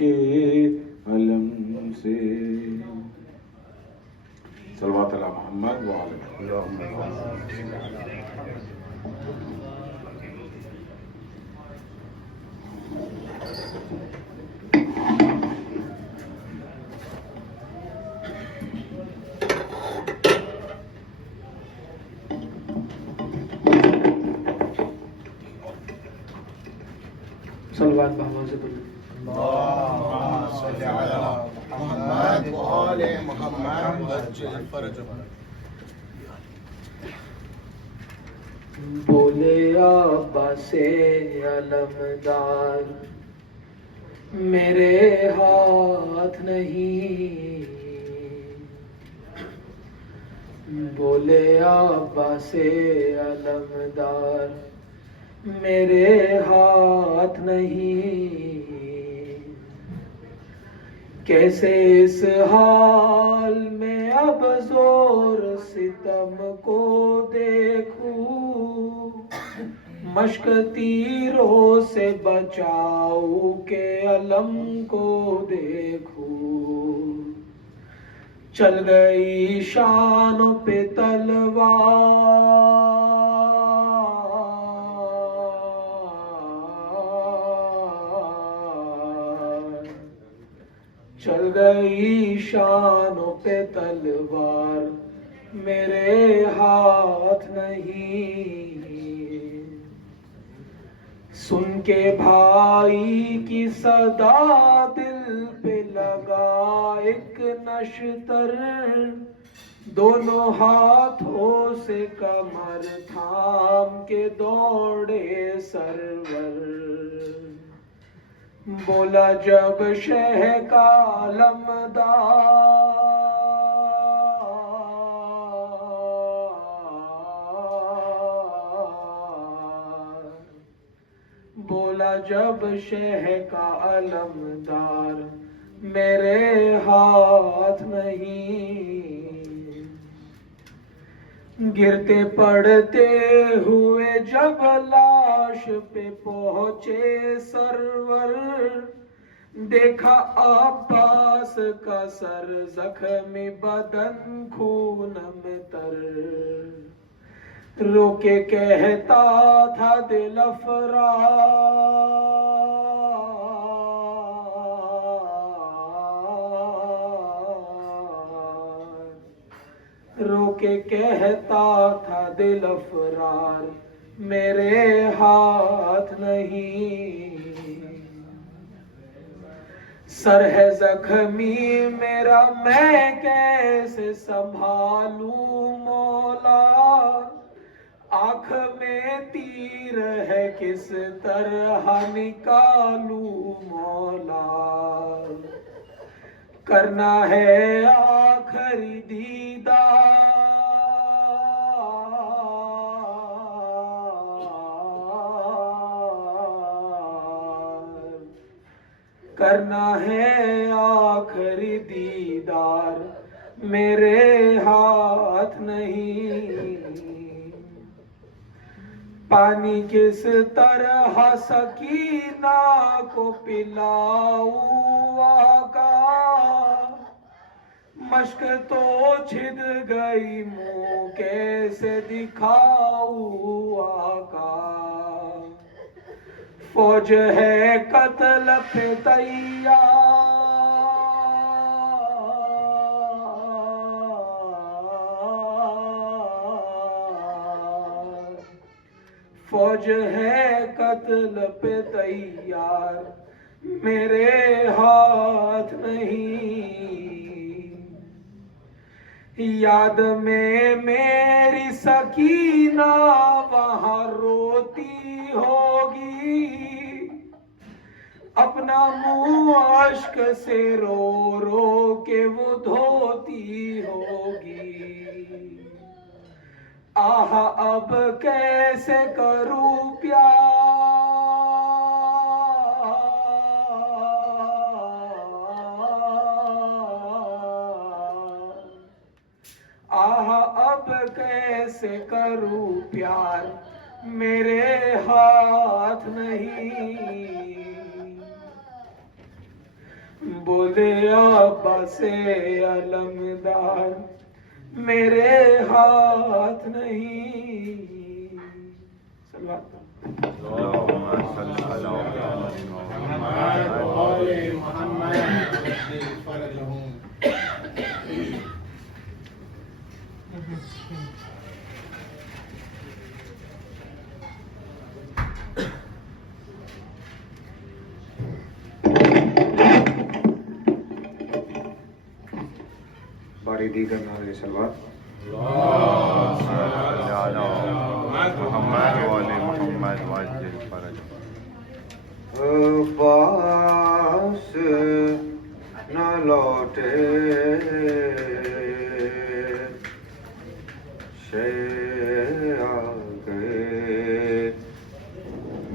کے علم سے. صلوات علی محمد وعلی صلوات بہوا سے بولو. اللهم صل على محمد وآل محمد وعجل فرجهم. بولے عباس علمدار میرے ہاتھ نہیں. بولے عباس علمدار میرے ہاتھ نہیں. کیسے اس حال میں اب زور ستم کو دیکھوں. مشق تیروں سے بچاؤ کے علم کو دیکھوں. چل گئی شانوں پہ تلوار. چل گئی شانوں پہ تلوار میرے ہاتھ نہیں. سن کے بھائی کی صدا دل پہ لگا ایک نشتر. دونوں ہاتھوں سے کمر تھام کے دوڑے سرور. بولا جب شہ کا علمدار بولا جب شہ کا علمدار میرے ہاتھ نہیں. گرتے پڑتے ہوئے جب لاش پہ پہنچے سرور. دیکھا عباس کا سر زخمی بدن خونم تر. رو کے کہتا تھا دل افرار. رو کے کہتا تھا دل افرار میرے ہاتھ نہیں. سر ہے زخمی میرا میں کیسے سنبھالوں مولا. آنکھ میں تیر ہے کس طرح نکالوں مولا. کرنا ہے آخری دیدار. کرنا ہے آخری دیدار میرے ہاتھ نہیں. پانی کس طرح سکینہ کو پلاؤں آقا. مشق تو چھد گئی منہ کیسے دکھاؤں آقا. فوج ہے قتل پہ تیار. فوج ہے قتل پہ تیار میرے ہاتھ نہیں. یاد میں میری سکینہ وہاں روتی ہوگی. اپنا منہ اشک سے رو رو کے وہ دھوتی ہوگی. آہ اب کیسے کروں پیار. آہ اب کیسے کروں پیار میرے ہاتھ نہیں. بولے عباس علمدار میرے ہاتھ نہیں. صلوات اللهم صل على محمد وآل محمد وعجل فرجهم. باری دیگر نعرے صلوات. اللهم صل على محمد وآل محمد وعجل فرجهم. عباس نہ لوٹے شے آ گئے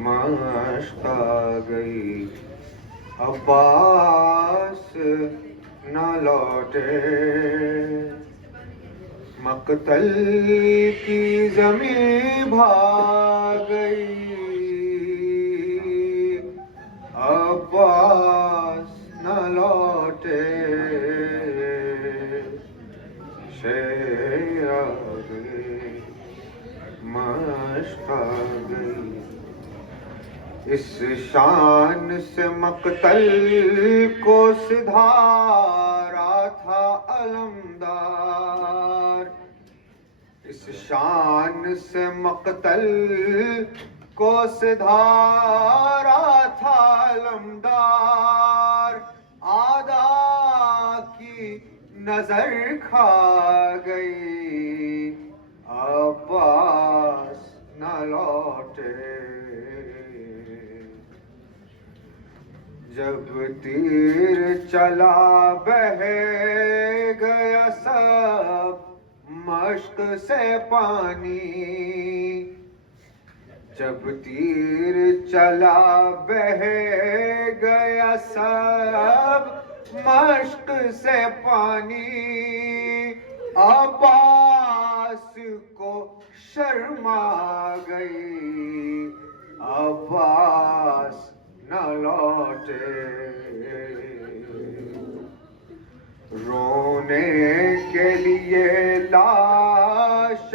مشق آ گئی. عباس نہ لوٹے مقتل کی زمین بھاگ گئی. عباس نہ لوٹے شے آ گئے مشق آ گئی. اس شان سے مقتل کو سدھارا تھا علمدار. اس شان سے مقتل کو سدھارا تھا علمدار. آدھا کی نظر کھا گئی. عباس نہ لوٹے جب تیر چلا بہہ گیا سب مشق سے پانی. جب تیر چلا بہہ گیا سب مشق سے پانی. عباس کو شرم آ گئی. عباس نہ لوٹے رونے کے لیے لاش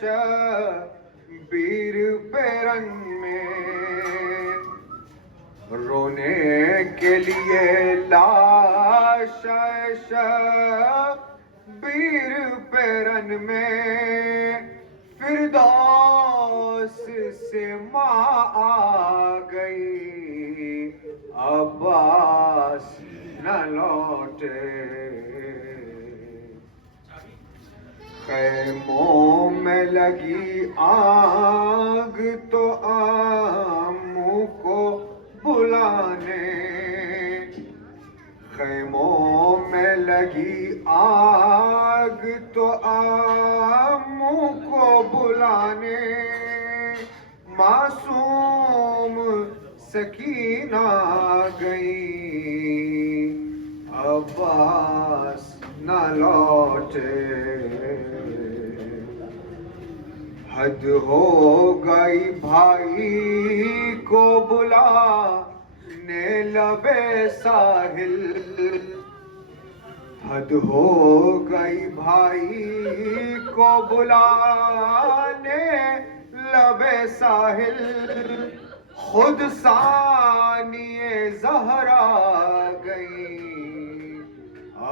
شبیر پیرن میں. رونے کے لیے لاش شبیر پیرن میں. فردوس سے ماں آ گئی. عباس نہ لوٹے خیموں میں لگی آگ تو عمو کو بلانے. خیموں میں لگی آگ تو عمو کو بلانے. معصوم سکینہ گئی. عباس نہ لوٹے حد ہو گئی بھائی کو بلانے لبے ساحل. حد ہو گئی بھائی کو بلانے لبے ساحل. خود ثانیہ زہرا گئی.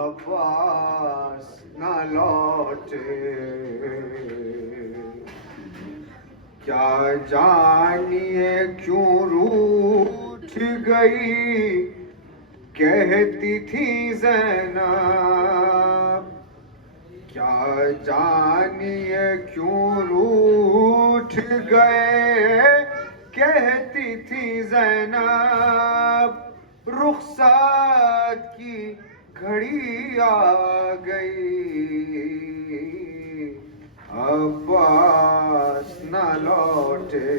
عباس نہ لوٹے کیا جانیے کیوں روٹھ گئی. کہتی تھی زینب کیا جانیے کیوں روٹھ گئے. کہتی تھی زینب رخصت کی گھڑی آ گئی. عباس نہ لوٹے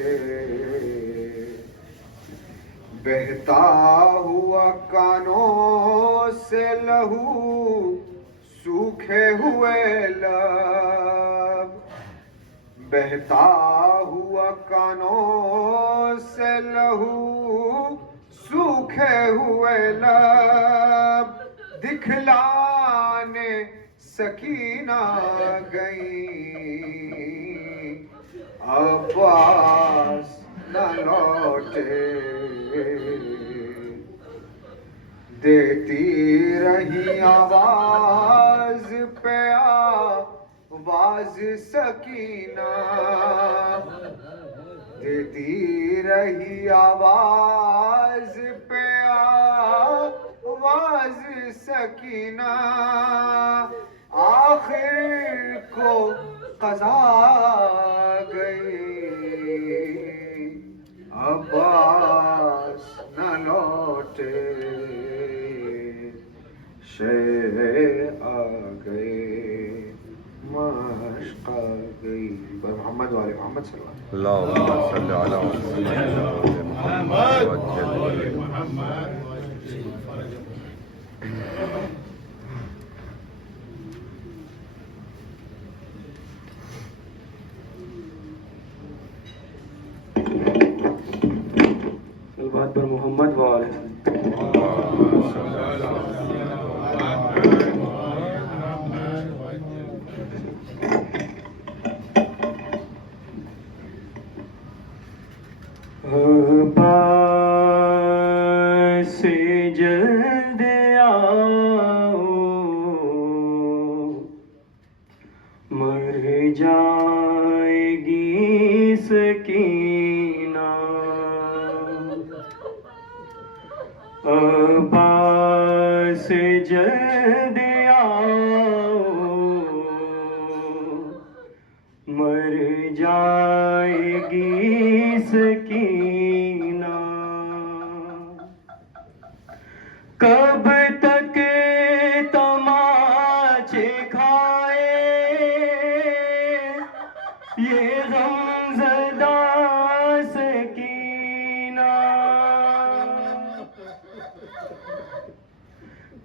بہتا ہوا کانوں سے لہو سوکھے ہوئے لب. بہتا ہوا کانوں سے لہو سوکھے ہوئے لب. دکھلانے سکینہ گئی، عباس نہ لوٹے، دیتی رہی آواز پہ آواز سکینہ، دیتی رہی آواز پہ آواز سکینہ، آخر کو قضا گئی، عباس نہ لوٹے، شہ آ گئے، مشق آ گئی۔ محمد والے محمد صلی اللہ علیہ وسلم۔ اللهم صل على محمد وعجل البات پر محمد والے عباس جلد آؤ، مر جائے گی سکینہ، عباس جلد آؤ، مر جائے گی سکینہ، کب تک تماچے کھائے یہ غم زدہ سکینہ،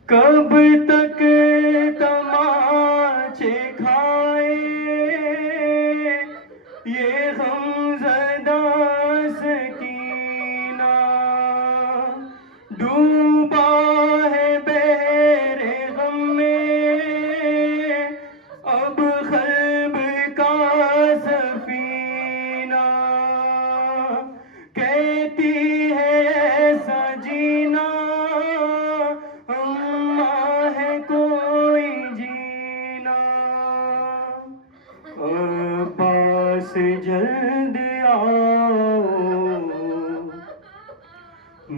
کب تک تماچے کھائے یہ غم زدہ سکینہ، ڈوبا ہے بحر غم میں اب قلب کا سفینہ، کہتی ہے ایسا جینا اماں ہے کوئی جینا، عباس جلد آؤ،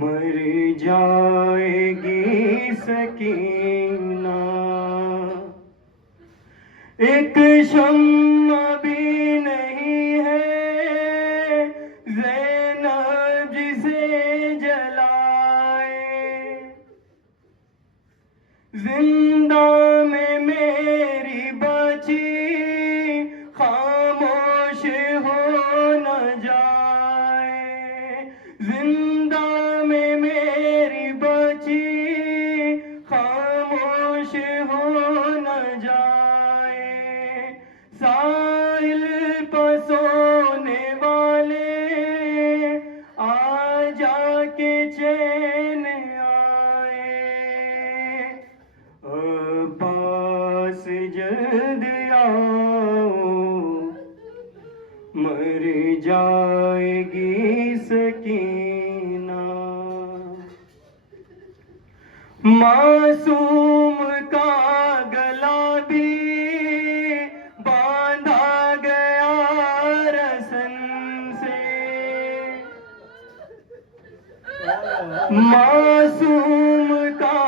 مر جائے گی سکینہ، ایک شمع بھی نہیں ہے زینب جسے جلائے، زندہ میں میری بچی خاموش ہو نہ جائے، زندہ میں میری بچی خاموش ہو نہ جائے، ساحل پر سونے والے آ جا کے چین آئے، عباس جلد آؤ، مر جائے گی سکینہ، معصوم کا گلا بھی باندھا گیا رسن سے، معصوم کا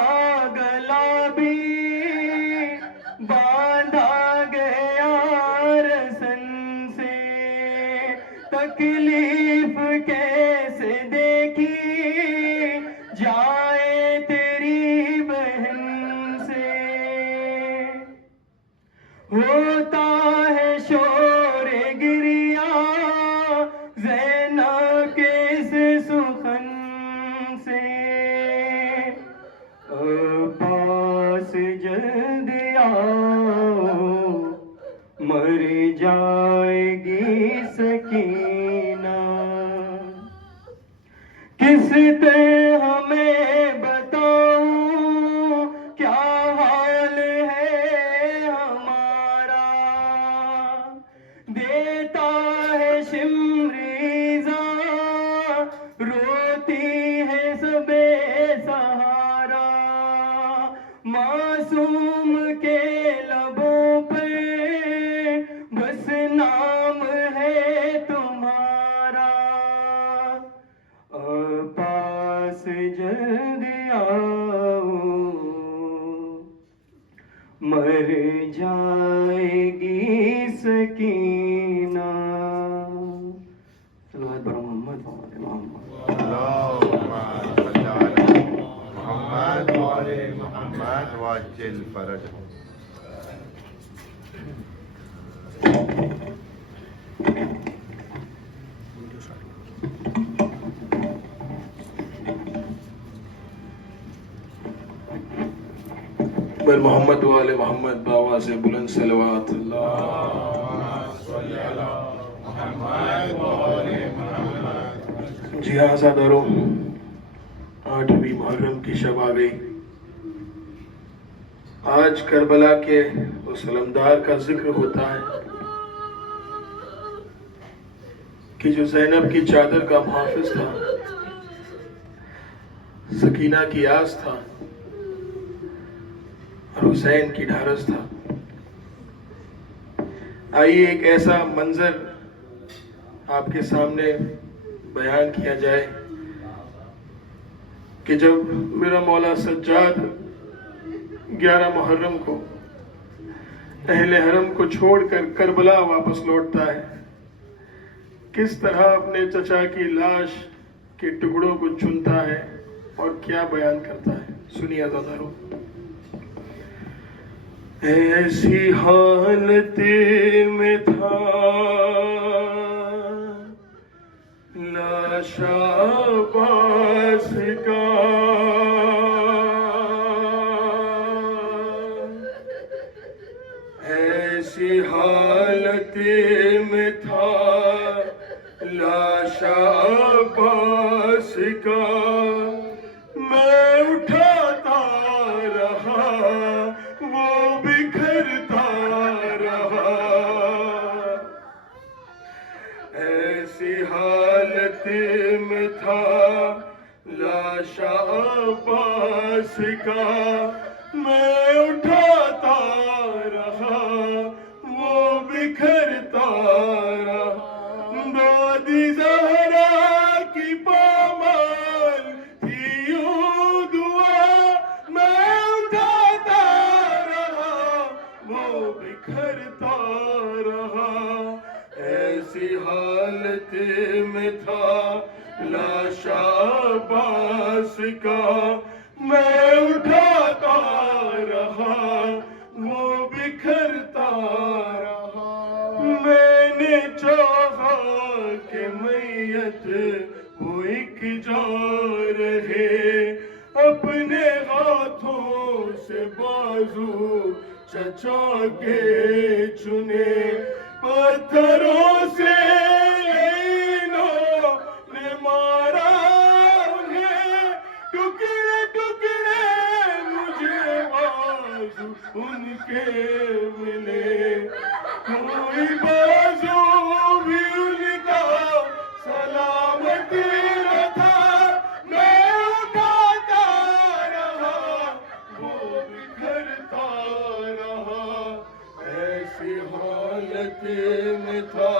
گلا بھی باندھا گیا رسن سے، تکلیف کیسے دیکھی جائے تیری بہن سے، ہوتا ہے شور گریا زینب کے اس سخن سے، عباس جلد آؤ، مر جائے گی سکینہ، کس طرح ہمیں بتاؤں کیا روتی ہے سب بے سہارا، معصوم کے لبوں پہ بس نام ہے تمہارا، پاس جلدی آؤ مر جائے گی سکینہ۔ صلوات بر محمد وآل محمد۔ اللهم صل على محمد وآل محمد وعجل فرجهم۔ بر محمد وآل محمد بآواز بلند صلوات۔ جی ہاں عزاداروں، 8ویں محرم کی شب آ گئی۔ آج کربلا کے اس علمدار کا ذکر ہوتا ہے کہ جو زینب کی چادر کا محافظ تھا، سکینہ کی آس تھا اور حسین کی ڈھارس تھا۔ آئیے ایک ایسا منظر آپ کے سامنے بیان کیا جائے کہ جب میرا مولا سجاد 11 محرم کو اہل حرم کو چھوڑ کر کربلا واپس لوٹتا ہے، کس طرح اپنے چچا کی لاش کے ٹکڑوں کو چنتا ہے اور کیا بیان کرتا ہے، سنیے عزاداروں۔ ایسی حالت میں تھا لاش عباس کا، ایسی حالت میں تھا لاش عباس کا، میں اٹھاتا رہا وہ بکھرتا رہا، ایسی حالت میں تھا لاش عباس کا، میں اٹھاتا رہا وہ بکھرتا رہا، دادی زہرا کی پامال تھی یوں دعا، میں اٹھاتا رہا وہ بکھرتا رہا، ایسی حالت میں تھا لاش عباس کا، میں اٹھاتا رہا وہ بکھرتا رہا، میں نے چاہا کہ میت وہ ایک جا رہے، اپنے ہاتھوں سے بازو چچا کے چنے، پتھروں سے انہوں نے مارا انہیں، ٹکڑے ٹکڑے مجھے بازو ان کے ملے، کوئی بازو بھی ان کا سلامت نہ تھا، میں اٹھاتا رہا وہ بکھرتا رہا، ایسی حالت میں تھا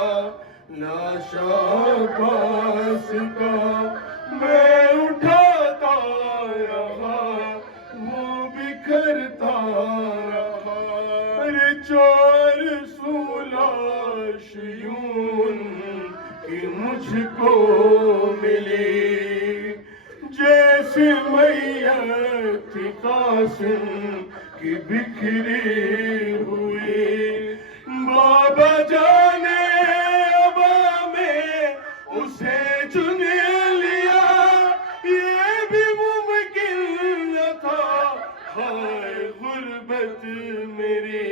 لاش عباس کا، میں اٹھاتا رہا وہ بکھرتا رہا، ارے 400 لاش یوں کہ مجھ کو ملی، جیسے میت قاسم کی بکھری ہوئی، بابا جانے ابا میں اسے چن لیا، یہ بھی ممکن نہ تھا، ہائے غربت میری،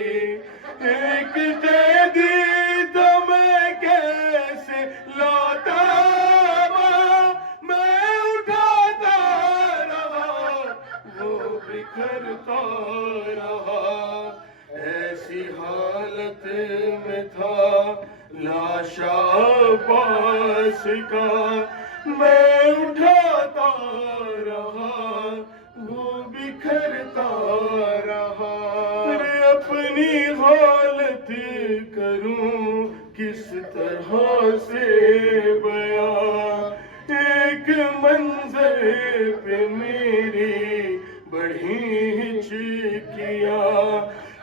ایک قیدی تو میں کیسے لاتا، میں اٹھاتا رہا وہ بکھرتا رہا، ایسی حالت میں تھا لاش عباس کا، میں اٹھاتا رہا وہ بکھرتا رہا. ارے اپنی حالت کروں کس طرح سے بیان, ایک منظر پہ میری بڑھی ہچکیاں,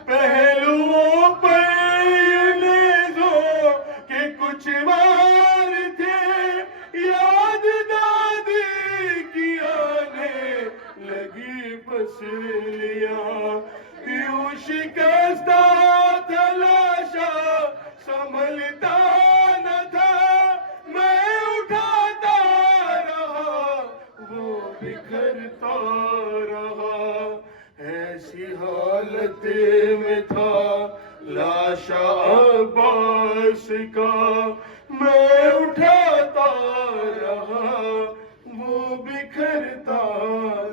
پہلوؤں پر نیزوں کے کچھ وار تھے, یاد دادی کی آنے لگی پسلیاں. یوں شکستہ تلاشا سنبھلتا نہ تھا, میں اٹھاتا رہا وہ بکھرتا رہا. ایسی حالت میں تھا لاشا عباس کا, میں اٹھاتا رہا وہ بکھرتا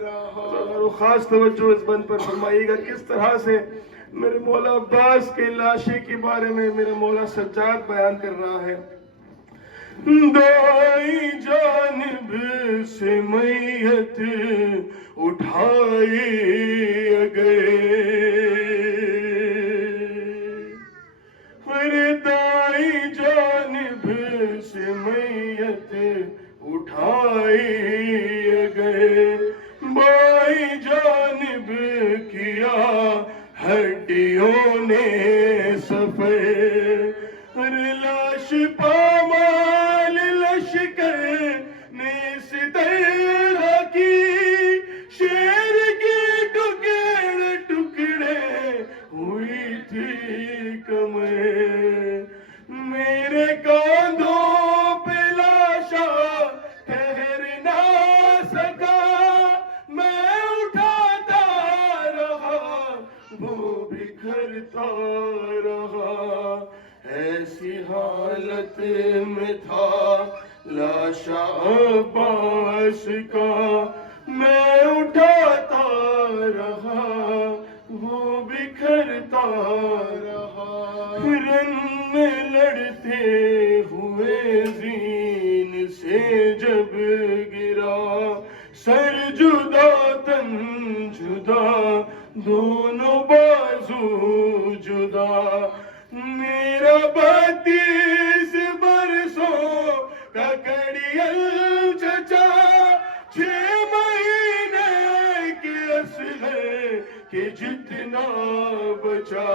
رہا. اور خاص توجہ اس بند پر فرمائیے گا کس طرح سے میرے مولا عباس کے لاشے کے بارے میں میرے مولا سجاد بیان کر رہا ہے. دائیں جانب سے میت اٹھائی گئے, ارے دائیں جانب سے میت اٹھائی گئے, بائیں جانب کیا ہڈیوں نے سفر. ارے لاش پامال لشکر نے اس طرح کی, شیر کی ٹکڑے ٹکڑے ہوئی تھی کمر. میرے کاندھوں پہ لاشا ٹھہر نہ سکا, میں اٹھاتا رہا وہ بکھرتا رہا. ایسی حالت میں تھا لاشا عباس کا, میں اٹھاتا رہا وہ بکھرتا رہا. رن میں لڑتے ہوئے زین سے جب گرا, سر جدا تن جدا دونوں بازو جدا. میرا 32 برسوں کا کڑیل چچا, 6 مہینے کے اصغر کے جتنا بچا,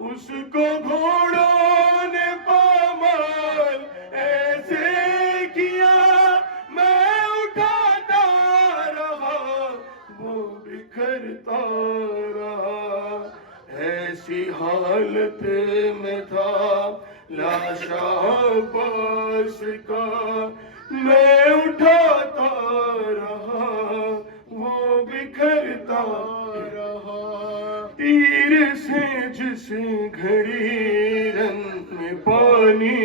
اس کو گھوڑوں نے پامال ایسے کیا, میں اٹھاتا رہا وہ بکھرتا رہا. ایسی حالت میں تھا لاشا عباس کا, میں اٹھاتا رہا وہ بکھرتا رہا. تیر سے جس گھڑی رن میں پانی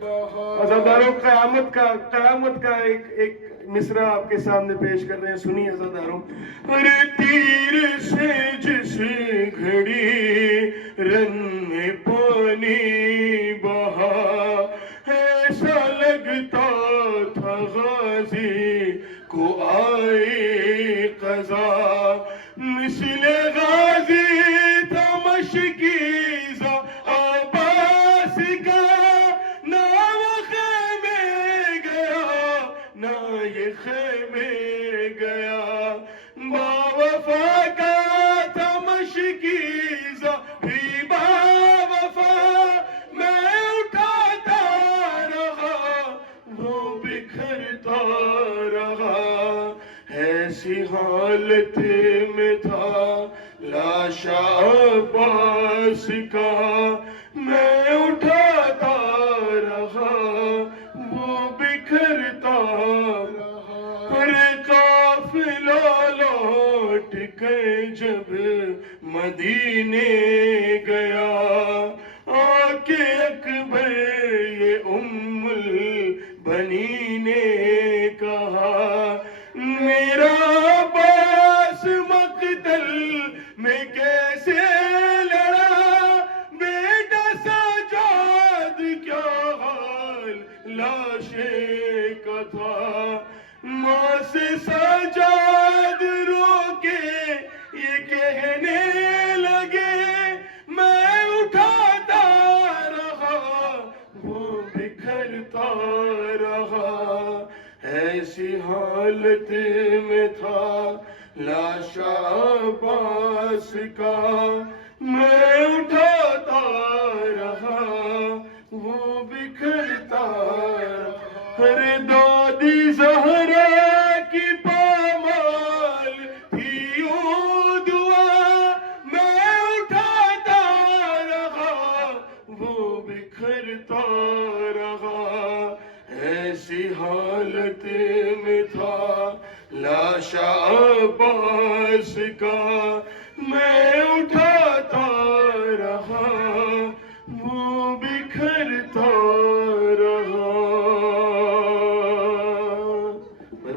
بہا. عزاداروں قیامت کا ایک مصرع آپ کے سامنے پیش کر رہے ہیں, سنیے عزاداروں. ارے تیر سے جس گھڑی رن میں پانی بہا, ایسا لگتا تھا غازی کو آئی قضا. مثل غازی تھا مشکیزہ عباس کا, نہ وہ خیمے گیا نہ یہ خیمے گیا. باوفا کا تھا مشکیزہ بھی باوفا, میں اٹھاتا رہا وہ بکھرتا رہا. ایسی حالت میں تھا لاشا عباس کا, میں اٹھاتا رہا وہ بکھرتا رہا. ارے قافلہ لوٹ کے جب مدینے گیا, آ کے اکبر یہ ام البنی نے کہا, میرا عباس مقتل میں کیسے لڑا, بیٹا سجاد کیا حال لاشے کا تھا. حالت میں تھا لاشا عباس کا، میں اٹھاتا رہا وہ بکھرتا رہا، ہر دادی زہرا کی پامال تھی وہ دعا، میں اٹھاتا رہا وہ بکھرتا رہا، ایسی حالت میں تھا لاشا عباس کا، میں اٹھاتا رہا وہ بکھرتا رہا۔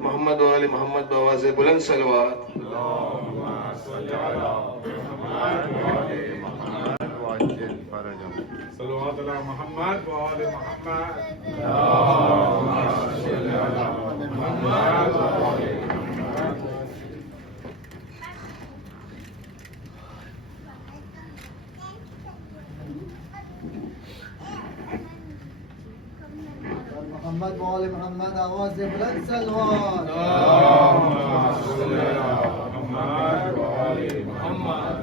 محمد و آل محمد بآواز بلند صلوات۔ اللهم صل على محمد وعلى محمد وعجل فرجهم صلوات على محمد وآل محمد اللهم صل على محمد وعلى محمد محمد وآل محمد آواز بلند صلوات۔ اللهم صل على محمد وعلى محمد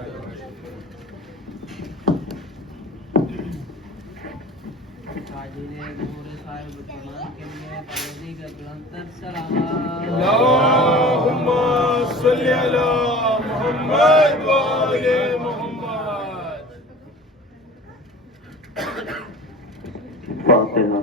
تاجر نور صاحب زمان کے لیے پروردگار کا بلند تر سلام۔ اللهم صل على محمد وآل محمد۔ فاتحہ۔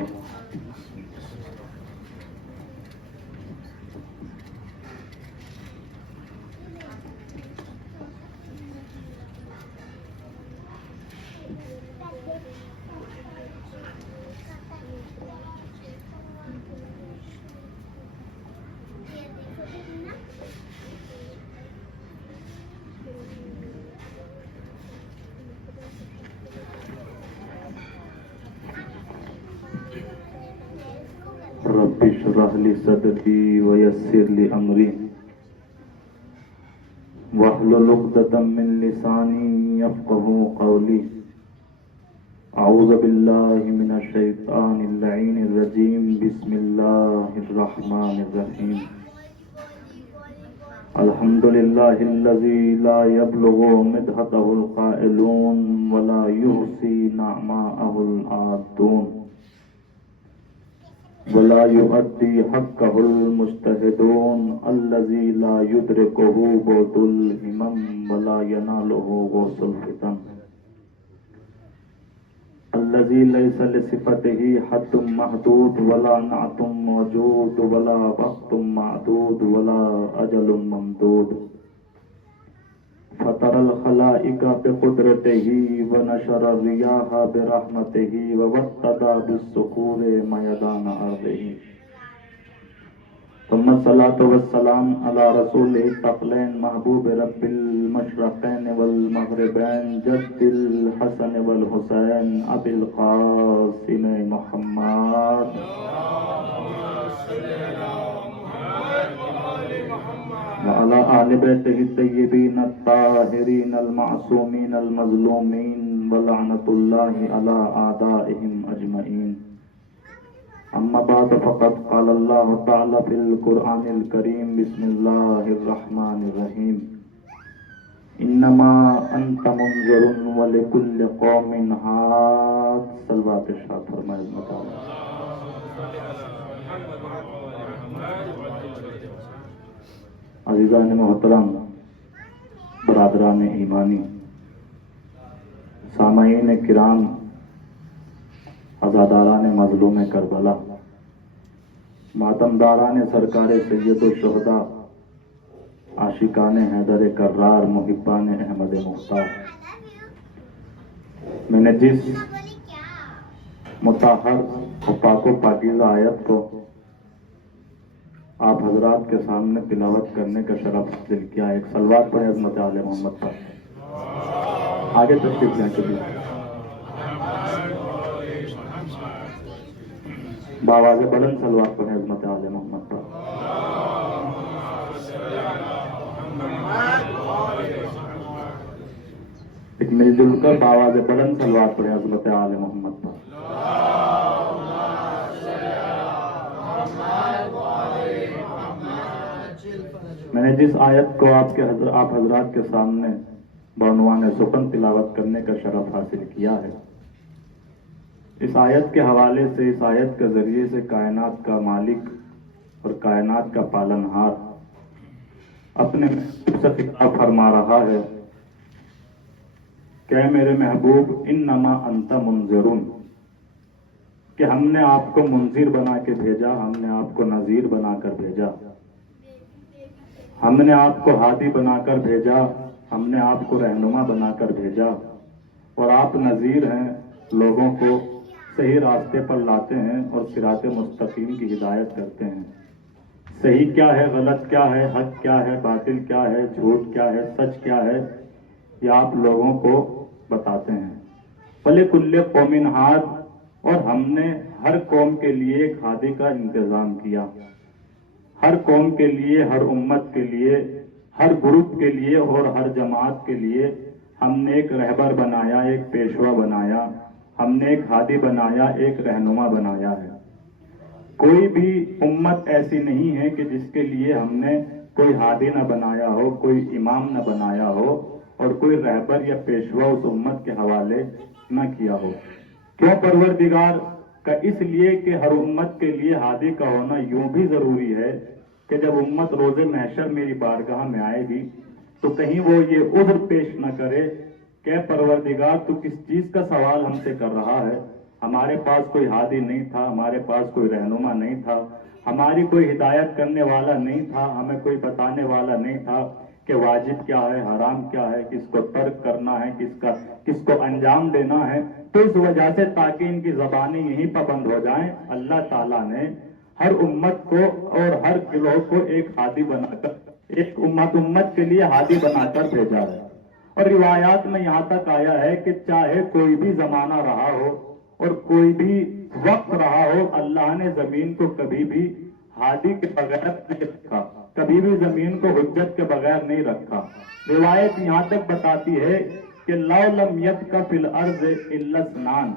رب اشرح لي صدري ويسر لي امري واحلل عقدة من لساني يفقهوا قولي اعوذ بالله من الشيطان اللعين الرجيم بسم الله الرحمن الرحيم الحمد لله الذي لا يبلغ مدحته القائلون ولا يحصي نعماءه العادون ولا يؤدي حقه المجتهدون الذي لا يدركه بعد الهمم ولا يناله غوث الفتن الذي ليس لصفته حد محدود ولا نعت موجود ولا وقت معدود ولا أجل ممدود فطر الخلائق بقدرته ونشر الرياح برحمته ووطد بالصخور ميدان أرضه ثم الصلاة والسلام على رسوله الثقلين محبوب رب المشرقين والمغربين جد الحسن والحسين أبي القاسم محمد وعلى آل بيته الطيبين الطاهرين المعصومين المظلومين ولعنة الله على أعدائهم أجمعين أما بعد فقد قال الله تعالى في القرآن الكريم بسم الله الرحمن الرحيم إنما أنت منذر ولكل قوم هاد صلوات الشاہ فرمائے مطالعہ۔ عزیزان محترم، برادران ایمانی، سامعین کرام، عزاداران مظلوم کربلا، ماتمداران سرکار سید الشہداء، عاشقان حیدر کرار، محبان احمد مختار، میں نے جس مطہر و پاک و پاکیزہ آیت کو آپ حضرات کے سامنے تلاوت کرنے کا شرف حاصل کیا، ایک صلوات پڑھیں عظمت آل محمد پر۔ آگے تشریف لیں کبھی باواز بلند صلوات پڑھیں عظمت آل محمد پر۔ ایک مل جل کر باواز بلند صلوات پڑھیں عظمت آل محمد پر۔ میں نے جس آیت کو آپ حضرات کے سامنے بعنوان سخن تلاوت کرنے کا شرف حاصل کیا ہے، اس آیت کے حوالے سے، اس آیت کے ذریعے سے کائنات کا مالک اور کائنات کا پالنہار اپنے محبوب سے خطاب فرما رہا ہے کہ اے میرے محبوب انما انت منذرون، کہ ہم نے آپ کو منذر بنا کے بھیجا، ہم نے آپ کو نذیر بنا کر بھیجا، ہم نے آپ کو ہادی بنا کر بھیجا، ہم نے آپ کو رہنما بنا کر بھیجا، اور آپ نذیر ہیں، لوگوں کو صحیح راستے پر لاتے ہیں اور صراط مستقیم کی ہدایت کرتے ہیں۔ صحیح کیا ہے، غلط کیا ہے، حق کیا ہے، باطل کیا ہے، جھوٹ کیا ہے، سچ کیا ہے، یہ آپ لوگوں کو بتاتے ہیں۔ وَلِكُلِّ قَوْمٍ هَادٍ، اور ہم نے ہر قوم کے لیے ایک ہادی کا انتظام کیا، ہر قوم کے لیے، ہر امت کے لیے، ہر گروپ کے لیے اور ہر جماعت کے لیے ہم نے ایک رہبر بنایا، ایک پیشوا بنایا، ہم نے ایک ہادی بنایا، ایک رہنما بنایا ہے۔ کوئی بھی امت ایسی نہیں ہے کہ جس کے لیے ہم نے کوئی ہادی نہ بنایا ہو، کوئی امام نہ بنایا ہو اور کوئی رہبر یا پیشوا اس امت کے حوالے نہ کیا ہو۔ کیوں پروردگار؟ کا اس لیے کہ ہر امت کے لیے ہادی کا ہونا یوں بھی ضروری ہے کہ جب امت روز محشر میری بارگاہ میں آئے گی تو کہیں وہ یہ عذر پیش نہ کرے کہ پروردگار تو کس چیز کا سوال ہم سے کر رہا ہے، ہمارے پاس کوئی ہادی نہیں تھا، ہمارے پاس کوئی رہنما نہیں تھا، ہماری کوئی ہدایت کرنے والا نہیں تھا، ہمیں کوئی بتانے والا نہیں تھا کہ واجب کیا ہے، حرام کیا ہے، کس کو ترک کرنا ہے، کس کو انجام دینا ہے۔ تو اس وجہ سے تاکہ ان کی زبانیں یہیں پابند ہو جائیں، اللہ تعالیٰ نے ہر امت کو اور ہر گروہ کو ایک ہادی بنا کر، ایک امت کے لیے ہادی بنا کر بھیجا ہے۔ اور روایات میں یہاں تک آیا ہے کہ چاہے کوئی بھی زمانہ رہا ہو اور کوئی بھی وقت رہا ہو، اللہ نے زمین کو کبھی بھی ہادی کے بغیر نہیں رکھا، کبھی بھی زمین کو حجت کے بغیر نہیں رکھا۔ روایت یہاں تک بتاتی ہے کہ لَوْ لَمْ يَبْقَ فِي الْأَرْضِ إِلَّا اثْنَانِ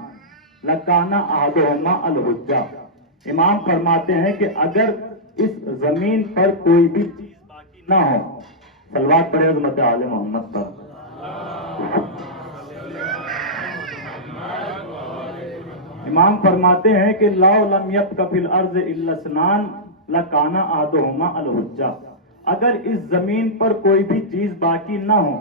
لَكَانَ أَحَدُهُمَا الْحُجَّةُ۔ امام فرماتے ہیں کہ اگر اس زمین پر کوئی بھی چیز باقی نہ ہو، صلوات پڑھے عظمت آل محمد پر، امام فرماتے ہیں کہ لَوْ لَمْ يَبْقَ فِي الْأَرْضِ إِلَّا اثْنَانِ لَكَانَ أَحَدُهُمَا الْحُجَّةُ۔ اگر اس زمین پر کوئی بھی چیز باقی نہ ہو،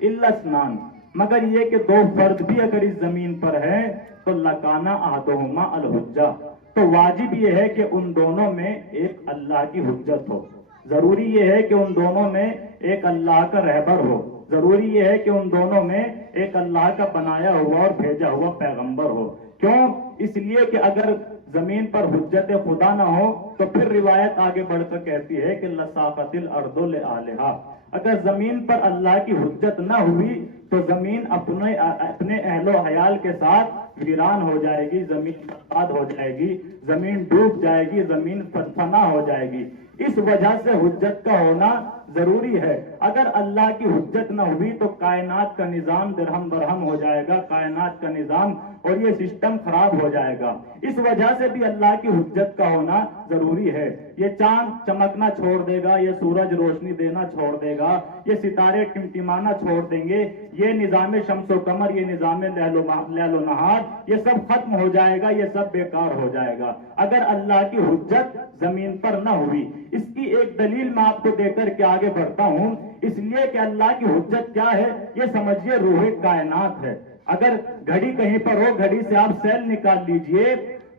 إِلَّا اثْنَانِ، مگر یہ کہ دو فرد بھی اگر اس زمین پر ہیں تو لَكَانَ أَحَدُهُمَا الْحُجَّةُ، تو واجب یہ ہے کہ ان دونوں میں ایک اللہ کی حجت ہو، ضروری یہ ہے کہ ان دونوں میں ایک اللہ کا رہبر ہو، ضروری یہ ہے کہ ان دونوں میں ایک اللہ کا بنایا ہوا اور بھیجا ہوا پیغمبر ہو۔ کیوں؟ اس لیے کہ اگر زمین پر حجت خدا نہ ہو تو پھر روایت آگے بڑھ کر کہتی ہے کہ لَسَاقَتِ الْأَرْضُ لِأَهْلِهَا، اگر زمین پر اللہ کی حجت نہ ہوئی تو زمین اپنے اہل و عیال کے ساتھ ویران ہو جائے گی، زمین برباد ہو جائے گی، زمین ڈوب جائے گی، زمین فنا ہو جائے گی۔ اس وجہ سے حجت کا ہونا ضروری ہے۔ اگر اللہ کی حجت نہ ہوئی تو کائنات کا نظام درہم برہم ہو جائے گا، کائنات کا نظام اور یہ سسٹم خراب ہو جائے گا۔ اس وجہ سے بھی اللہ کی حجت کا ہونا ضروری ہے۔ یہ چاند چمکنا چھوڑ دے گا، یہ سورج روشنی دینا چھوڑ دے گا، یہ ستارے ٹمٹمانا چھوڑ دیں گے، یہ نظام شمس و قمر، یہ نظام لیل و نہار، یہ سب ختم ہو جائے گا، یہ سب بیکار ہو جائے گا اگر اللہ کی حجت زمین پر نہ ہوئی۔ اس کی ایک دلیل میں آپ کو دے کر کے آگے بڑھتا ہوں، اس لیے کہ اللہ کی حجت کیا ہے یہ سمجھیے روح کائنات ہے۔ اگر گھڑی کہیں پر ہو، گھڑی سے آپ سیل نکال لیجئے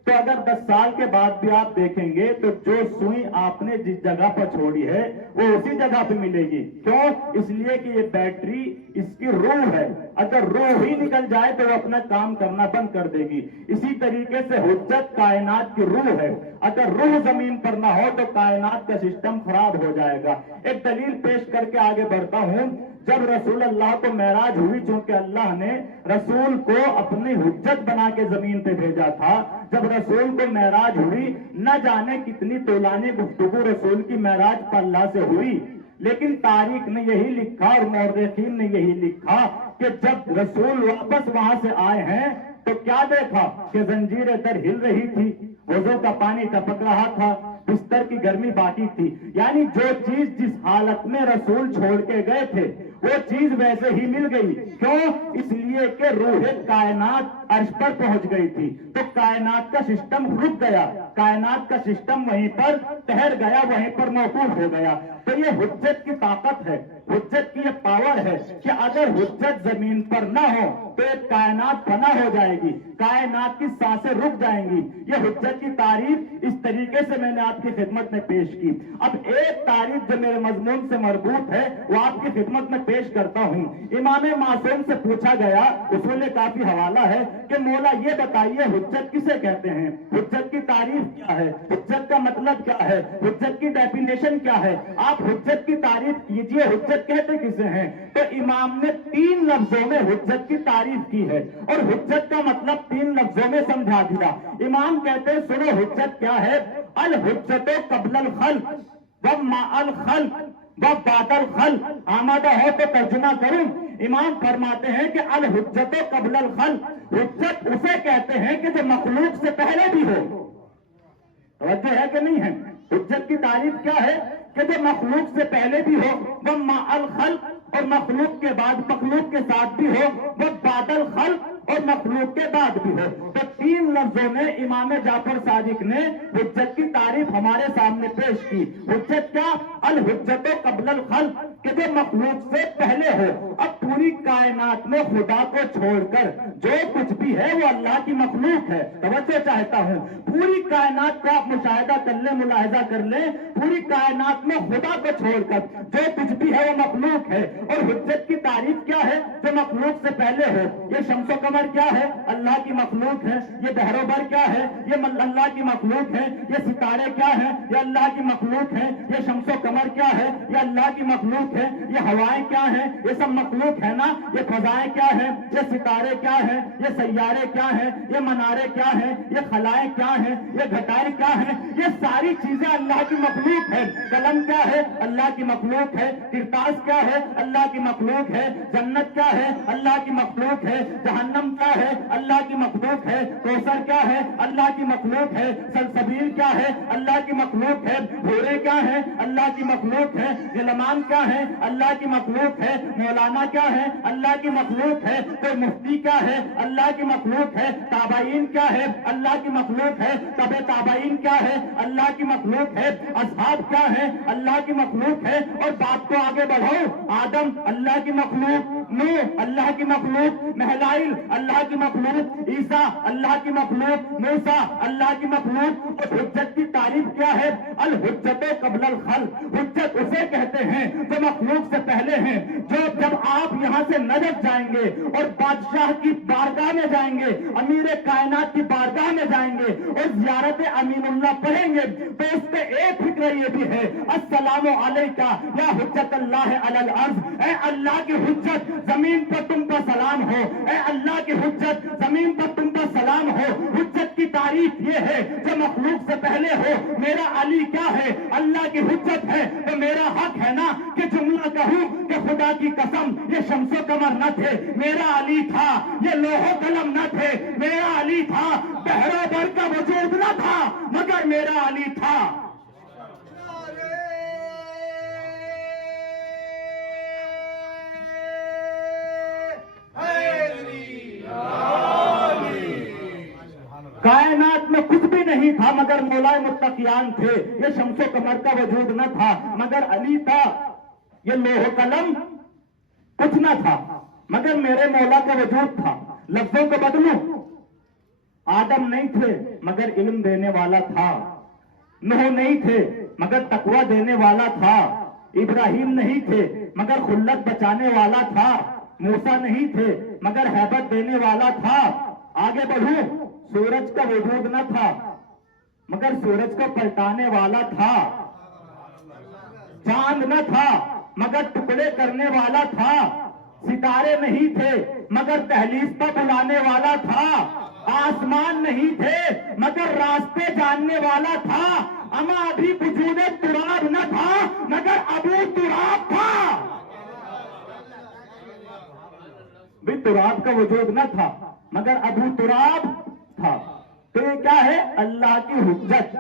تو اگر 10 سال کے بعد بھی آپ دیکھیں گے تو جو سوئی آپ نے جس جگہ پر چھوڑی ہے وہ اسی جگہ پہ ملے گی۔ کیوں؟ اس لیے کہ یہ بیٹری اس کی روح ہے، اگر روح ہی نکل جائے تو وہ اپنا کام کرنا بند کر دے گی۔ اسی طریقے سے حجت کائنات کی روح ہے، اگر روح زمین پر نہ ہو تو کائنات کا سسٹم خراب ہو جائے گا۔ ایک دلیل پیش کر کے آگے بڑھتا ہوں۔ جب رسول اللہ کو معراج ہوئی، چونکہ اللہ نے رسول کو اپنی حجت بنا کے زمین پہ بھیجا تھا، جب رسول کو معراج ہوئی، نہ جانے کتنی طولانی گفتگو رسول کی معراج پر اللہ سے ہوئی، لیکن تاریخ نے یہی لکھا اور مورخین نے یہی لکھا کہ جب رسول واپس وہاں سے آئے ہیں تو کیا دیکھا کہ زنجیریں در ہل رہی تھی، وضو کا پانی ٹپک رہا تھا، بستر کی گرمی باقی تھی. یعنی جو چیز جس حالت میں رسول چھوڑ کے گئے تھے وہ چیز ویسے ہی مل گئی. کیوں؟ اس لیے کہ روح کائنات عرش پر پہنچ گئی تھی. تو کائنات کا سسٹم رک گیا, کائنات کا سسٹم وہیں پر ٹھہر گیا, وہیں پر موقوف ہو گیا. تو یہ حجت کی طاقت ہے, حجت کی یہ پاور ہے کہ اگر حجت زمین پر نہ ہو تو ایک کائنات فنا ہو جائے گی, کائنات کی سانسیں رک جائیں گی. یہ حجت کی تعریف اس طریقے سے میں نے آپ کی خدمت میں پیش کی. اب ایک تعریف جو میرے مضمون سے مربوط ہے وہ آپ کی خدمت میں پیش کرتا ہوں. امام معصوم سے پوچھا گیا, اصول کافی حوالہ ہے, کہ مولا یہ بتائیے حجت کسے کہتے ہیں, حجت کی تعریف کیا ہے, حجت کا مطلب کیا ہے, حجت کی ڈیفینیشن کیا ہے, آپ حجت کی تعریف کیجئے, حجت کہتے کسے ہیں. تو امام نے 3 لفظوں میں حجت کی تعریف کی ہے اور حجت کا مطلب 3 لفظوں میں سمجھا دیا. امام کہتے ہیں سنو حجت کیا ہے. الحجت قبل الخلق و مع الخلق و بعد الخلق. آمادہ ہو تو ترجمہ کروں. امام فرماتے ہیں کہ الحجت قبل الخلق, حجت اسے کہتے ہیں کہ جو مخلوق سے پہلے بھی ہو. توجہ ہے کہ نہیں ہے؟ حجت کی تعریف کیا ہے کہ جو مخلوق سے پہلے بھی ہو, وہ مع الخلق اور مخلوق کے بعد, مخلوق کے ساتھ بھی ہو, وہ بعد الخلق اور مخلوق کے بعد بھی ہو. تو 3 لفظوں میں امام جعفر صادق نے حجت کی تعریف ہمارے سامنے پیش کی. حجت کیا؟ الحجت قبل الخلق, کہ جو مخلوق سے پہلے ہو. اب پوری کائنات میں خدا کو چھوڑ کر جو کچھ بھی ہے وہ اللہ کی مخلوق ہے. توجہ چاہتا ہوں, پوری کائنات کا آپ مشاہدہ کر لیں, ملاحظہ کر لیں, پوری کائنات میں خدا کو چھوڑ کر جو کچھ بھی ہے وہ مخلوق ہے. اور حجت کی تعریف کیا ہے؟ جو مخلوق سے پہلے ہو. یہ شمس و قمر کیا ہے؟ اللہ کی مخلوق ہے. یہ بحر و بر کیا ہے؟ یہ اللہ کی مخلوق ہے. یہ ستارے کیا ہیں؟ یہ اللہ کی مخلوق ہے. یہ شمس و قمر کیا ہے؟ یہ اللہ کی مخلوق ہے. یہ ہوائیں کیا ہیں؟ یہ سب مخلوق ہے نا. یہ فضائیں کیا ہیں؟ یہ ستارے کیا ہیں؟ یہ سیارے کیا ہیں؟ یہ منارے کیا ہیں؟ یہ خلائیں کیا ہیں؟ یہ گھٹائیں کیا ہیں؟ یہ ساری چیزیں اللہ کی مخلوق ہے. قلم کیا ہے؟ اللہ کی مخلوق ہے. کرتاس کیا ہے؟ اللہ کی مخلوق ہے. جنت کیا ہے؟ اللہ کی مخلوق ہے. جہنم کیا ہے؟ اللہ کی مخلوق ہے. کوثر کیا ہے؟ اللہ کی مخلوق ہے. سلسبیل کیا ہے؟ اللہ کی مخلوق ہے. گھوڑے کیا ہے؟ اللہ کی مخلوق ہے. غلمان کیا ہے؟ اللہ کی مخلوق ہے. مولانا کیا ہے؟ اللہ کی مخلوق ہے. کوئی مفتی کیا ہے؟ اللہ کی مخلوق ہے. تابعین کیا ہے؟ اللہ کی مخلوق ہے. تبع تابعین کیا ہے؟ اللہ کی مخلوق ہے. اصحاب کیا ہے؟ اللہ کی مخلوق ہے. اور بات کو آگے بڑھاؤ, آدم اللہ کی مخلوق, نوح اللہ کی مخلوق, مہلائل اللہ کی مخلوق, عیسیٰ اللہ کی مخلوق, موسیٰ اللہ کی مخلوق. اور حجت کی تعریف کیا ہے؟ الحجت قبل الخلق. حجت اسے کہتے ہیں جو مخلوق سے پہلے ہیں. جو جب آپ یہاں سے نجف جائیں گے اور بادشاہ کی بارگاہ میں جائیں گے, امیر کائنات کی بارگاہ میں جائیں گے اور زیارت امین اللہ پڑھیں گے, تو اس پہ ایک فکر یہ بھی ہے, السلام علیکہ یا حجت اللہ علی الارض. اے اللہ کی حجت, زمین پر تم پر سلام ہو. اے اللہ کی حجت, زمین پر تم پر سلام ہو. حجت کی تعریف یہ ہے جو مخلوق سے پہلے ہو. میرا علی کیا ہے؟ اللہ کی حجت ہے. تو میرا حق ہے نا کہ جملہ کہوں کہ خدا کی قسم یہ شمس و قمر نہ تھے, میرا علی تھا. یہ لوح و قلم نہ تھے, میرا علی تھا. بحر و بر کا وجود نہ تھا مگر میرا علی تھا. کائنات میں کچھ بھی نہیں تھا مگر مولا متقیان تھے. یہ شمس و قمر کا وجود نہ تھا مگر علی تھا. یہ لوح و قلم کچھ نہ تھا مگر میرے مولا کا وجود تھا. لفظوں کو بدلوں, آدم نہیں تھے مگر علم دینے والا تھا. نوح نہیں تھے مگر تقوی دینے والا تھا. ابراہیم نہیں تھے مگر خلت بچانے والا تھا. موسیٰ نہیں تھے مگر ہیبت دینے والا تھا. آگے بڑھوں, سورج کا وجود نہ تھا مگر سورج کو پلٹانے والا تھا. چاند نہ تھا مگر ٹکڑے کرنے والا تھا. ستارے نہیں تھے مگر دہلیز پر بلانے والا تھا. آسمان نہیں تھے مگر راستے جاننے والا تھا. اما ابھی وجود تراب نہ تھا مگر ابو تراب تھا. بھی تراب کا وجود نہ تھا مگر ابو تراب تھا. تو یہ کیا ہے؟ اللہ کی حجت.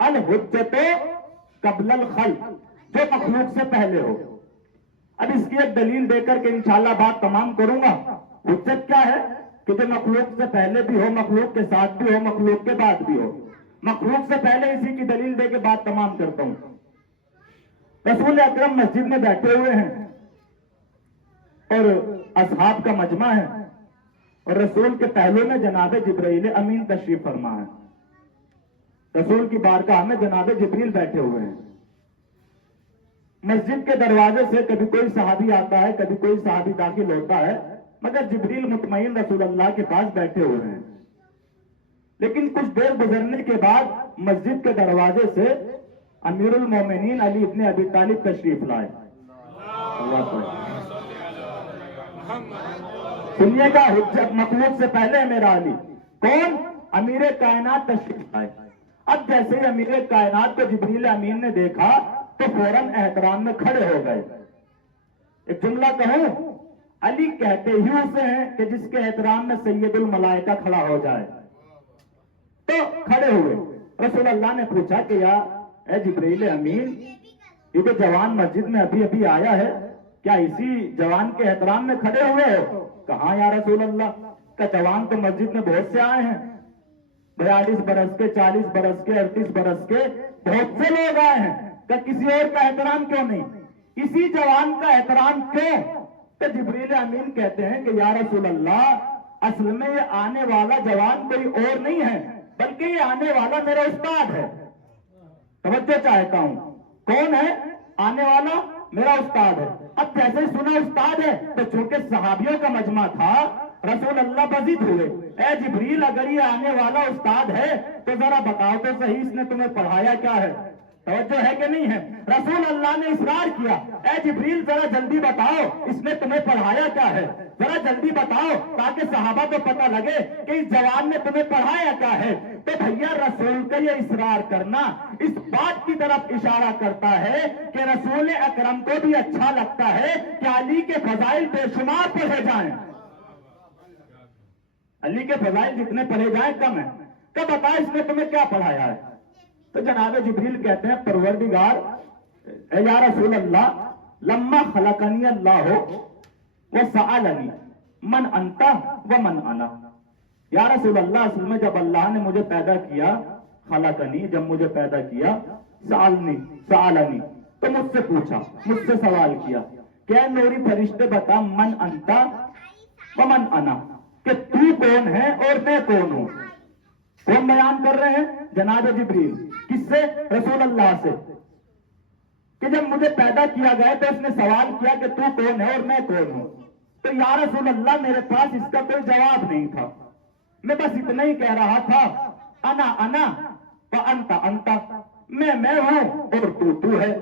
الحجت قبل الخلق، جو مخلوق سے پہلے ہو. اب اس کی ایک دلیل دے کر کے انشاءاللہ بات تمام کروں گا. حجت کیا ہے؟ کہ جو مخلوق سے پہلے بھی ہو، مخلوق کے ساتھ بھی ہو، مخلوق کے بعد بھی ہو. مخلوق سے پہلے اسی کی دلیل دے کے بات تمام کرتا ہوں. رسول اکرم مسجد میں بیٹھے ہوئے ہیں اور اصحاب کا مجمع ہے، اور رسول کے پہلو میں جناب جبرائیل امین تشریف فرما ہے. رسول کی بارگاہ میں جناب جبریل بیٹھے ہوئے ہیں. مسجد کے دروازے سے کبھی کوئی صحابی آتا ہے، کبھی کوئی صحابی داخل ہوتا ہے، مگر جبریل مطمئن رسول اللہ کے پاس بیٹھے ہوئے ہیں. لیکن کچھ دیر گزرنے کے بعد مسجد کے دروازے سے امیر المومنین علی ابن ابی طالب تشریف لائے. اللہ اکبر. سنیے گا، حجت مخلوق سے پہلے میرا علی کون؟ امیر کائنات تشریف لائے. اب جیسے ہی امیر کائنات کو جبریل امین نے دیکھا تو فوراً احترام میں کھڑے ہو گئے. ایک جملہ کہوں، علی کہتے ہی اسے ہیں کہ جس کے احترام میں سید الملائکہ کھڑا ہو جائے. تو کھڑے ہوئے. رسول اللہ نے پوچھا کہ یا اے جبریل امین، یہ تو جوان مسجد میں ابھی ابھی آیا ہے، کیا اسی جوان کے احترام میں کھڑے ہوئے ہو؟ کہاں یا رسول اللہ، کہ جوان تو مسجد میں بہت سے آئے ہیں، 42 برس کے، 40 برس کے، 38 برس کے بہت سے لوگ آئے ہیں، کہ کسی اور کا احترام کیوں نہیں، اسی جوان کا احترام کیوں؟ تو جبریل امین کہتے ہیں کہ یا رسول اللہ، اصل میں یہ آنے والا جوان کوئی اور نہیں ہے، بلکہ یہ آنے والا میرا استاد ہے. توجہ چاہتا ہوں، کون ہے آنے والا؟ میرا استاد ہے. اب جیسے سنا استاد ہے تو چونکہ صحابیوں کا مجمع تھا، رسول اللہ بزد ہوئے. اے جبریل، اگر یہ آنے والا استاد ہے تو ذرا بتاؤ تو صحیح، اس نے تمہیں پڑھایا کیا ہے؟ توجہ ہے کہ نہیں ہے؟ رسول اللہ نے اصرار کیا، اے جبریل ذرا جلدی بتاؤ اس نے تمہیں پڑھایا کیا ہے، ذرا جلدی بتاؤ تاکہ صحابہ کو پتہ لگے کہ اس جوان نے تمہیں پڑھایا کیا ہے. تو بھیا رسول کا یہ اصرار کرنا اس بات کی طرف اشارہ کرتا ہے کہ رسول اکرم کو بھی اچھا لگتا ہے کہ علی کے فضائل بے شمار پڑھے جائیں. علی کے فضائل جتنے پڑھے جائیں کم ہیں. تو بتا اس نے تمہیں کیا پڑھایا ہے؟ تو جناب جبریل کہتے ہیں پروردگار، اے یا رسول اللہ، لما خلقنی اللہ وسألنی من انت ومن انا. یا رسول اللہ، اصل میں جب اللہ نے مجھے پیدا کیا، خلقنی، جب مجھے پیدا کیا، سألنی تو مجھ سے پوچھا، مجھ سے سوال کیا کہ اے نوری فرشتے بتا، من انت ومن انا، کہ تو کون ہے اور میں کون ہوں. کون بیان کر رہے ہیں؟ جناب جبریل. کس سے؟ رسول اللہ سے. کہ جب مجھے پیدا کیا گیا تو اس نے سوال کیا کہ تو کون ہے اور میں کون ہوں. تو یا رسول اللہ، میرے پاس اس کا کوئی جواب نہیں تھا، میں بس اتنا ہی کہہ رہا تھا، انا انا وانت انت، میں ہوں اور تو ہے.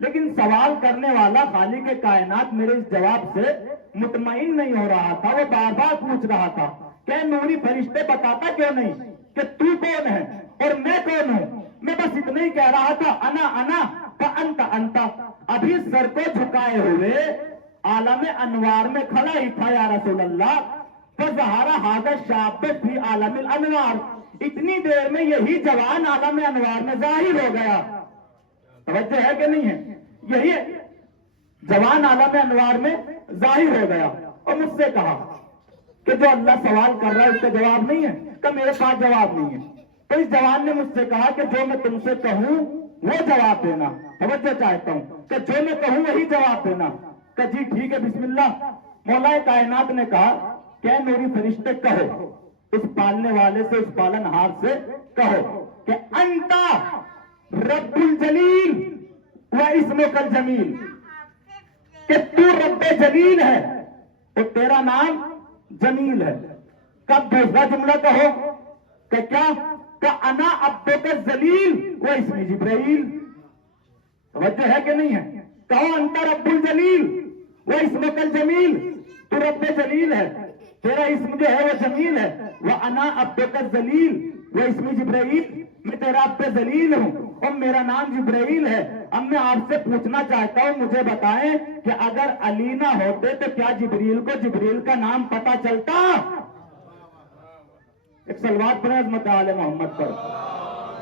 لیکن سوال کرنے والا خالق کائنات میرے اس جواب سے مطمئن نہیں ہو رہا تھا. وہ بار بار پوچھ رہا تھا کہ نوری فرشتے بتاتا کیوں نہیں کہ تو کون ہے اور میں کون ہوں. میں بس اتنا ہی کہہ رہا تھا، انا انا فانت انت. ابھی سر کو جھکائے ہوئے عالم انوار میں کھڑا ہی تھا یا رسول اللہ. فظہر ھذا الشاب فی عالم الانوار. اتنی دیر میں یہی جوان عالم انوار میں ظاہر ہو گیا. توجہ ہے کہ نہیں ہے؟ یہی جوان عالم انوار میں ظاہر ہو گیا اور مجھ سے کہا کہ جو اللہ سوال کر رہا ہے اس کا جواب نہیں ہے، کہ میرے پاس جواب نہیں ہے. تو اس جوان نے مجھ سے کہا کہ جو میں تم سے کہوں وہ جواب دینا. توجہ چاہتا ہوں کہ جو میں کہوں وہی جواب دینا. کہ جی ٹھیک ہے، بسم اللہ. مولا کائنات نے کہا کہ میری فرشتے کہو، اس پالنے والے سے، اس پالن ہار سے کہو کہ انتا رب الجلیل و اسمک الجمیل، کہ تو رب جلیل ہے اور تیرا نام جمیل ہے. کب دوسرا جملہ کہو کہ کیا؟ کہ انا عبدک الذلیل و اسمی جبرائیل. توجہ ہے کہ نہیں ہے؟ کہو انت رب الجلیل و اسمک الجمیل، تو رب جلیل ہے، تیرا اسم جو ہے وہ جمیل ہے. وانا عبدک الذلیل و اسمی جبرائیل، میں تیرا عبد ذلیل ہوں اور میرا نام جبرائیل ہے. اب میں آپ سے پوچھنا چاہتا ہوں، مجھے بتائیں کہ اگر علی نہ ہوتے تو کیا جبریل کو جبریل کا نام پتا چلتا؟ ایک صلوات پڑھیں عظمت آل محمد پر.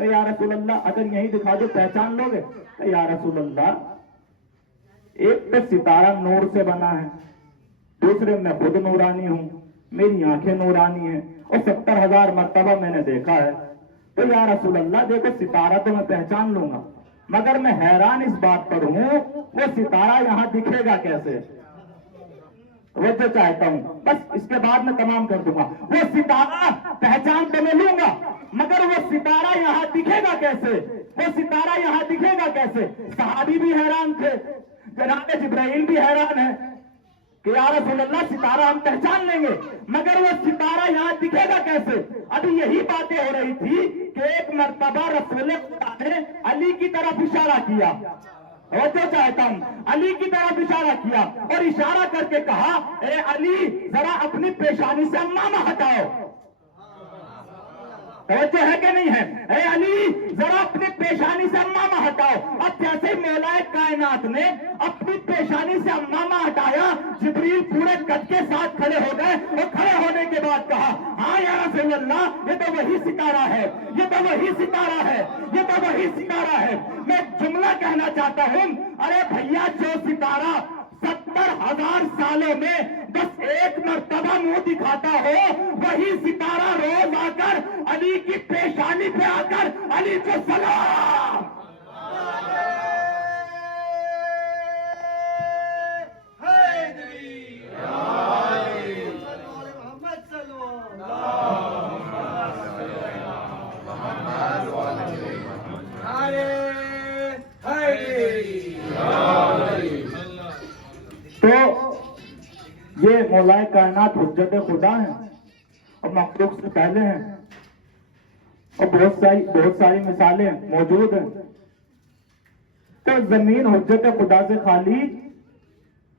کہ یا رسول اللہ اگر یہی دکھا دو پہچان لوگے؟ کہ یا رسول اللہ ایک تو ستارہ نور سے بنا ہے، دوسرے میں خود نورانی ہوں، میری آنکھیں نورانی ہیں، اور 70,000 مرتبہ میں نے دیکھا ہے۔ تو یا رسول اللہ دیکھو ستارہ تو میں پہچان لوں گا، مگر میں حیران اس بات پر ہوں وہ ستارہ یہاں دکھے گا کیسے؟ وہ جو چاہتا ہوں بس اس کے بعد میں تمام کر دوں گا، وہ ستارہ پہچان تو میں لوں گا مگر وہ ستارہ یہاں دکھے گا کیسے؟ وہ ستارہ یہاں دکھے گا کیسے؟ صحابی بھی حیران تھے، جناب جبرائیل بھی حیران ہے کہ یا رسول اللہ ستارہ ہم پہچان لیں گے مگر وہ ستارہ یہاں دکھے گا کیسے؟ ابھی یہی باتیں ہو رہی تھی کہ ایک مرتبہ رسول خدا نے علی کی طرف اشارہ کیا، اور جو چاہتا ہوں علی کی طرف اشارہ کیا اور اشارہ کر کے کہا اے علی ذرا اپنی پیشانی سے امامہ ہٹاؤ۔ توجہ ہے کہ نہیں ہے؟ اے علی ذرا اپنی پیشانی سے امامہ ہٹاؤ۔ اب جیسے مولا کائنات نے اپنی پیشانی سے امامہ ہٹایا، جبریل پورے قد کے ساتھ کھڑے ہو گئے اور کھڑے ہونے کے بعد کہا ہاں یا رسول اللہ یہ تو وہی ستارہ ہے، یہ تو وہی ستارہ ہے، یہ تو وہی ستارہ ہے۔ میں جملہ کہنا چاہتا ہوں، ارے بھیا جو ستارہ 70,000 سالوں میں بس ایک مرتبہ منہ دکھاتا ہو، وہی ستارہ روز آ کر علی کی پیشانی پہ آ کر علی کو سلام۔ تو یہ مولا کائنات حجت خدا ہیں اور مخلوق سے پہلے ہیں، اور بہت ساری مثالیں موجود ہیں۔ تو زمین حجت خدا سے خالی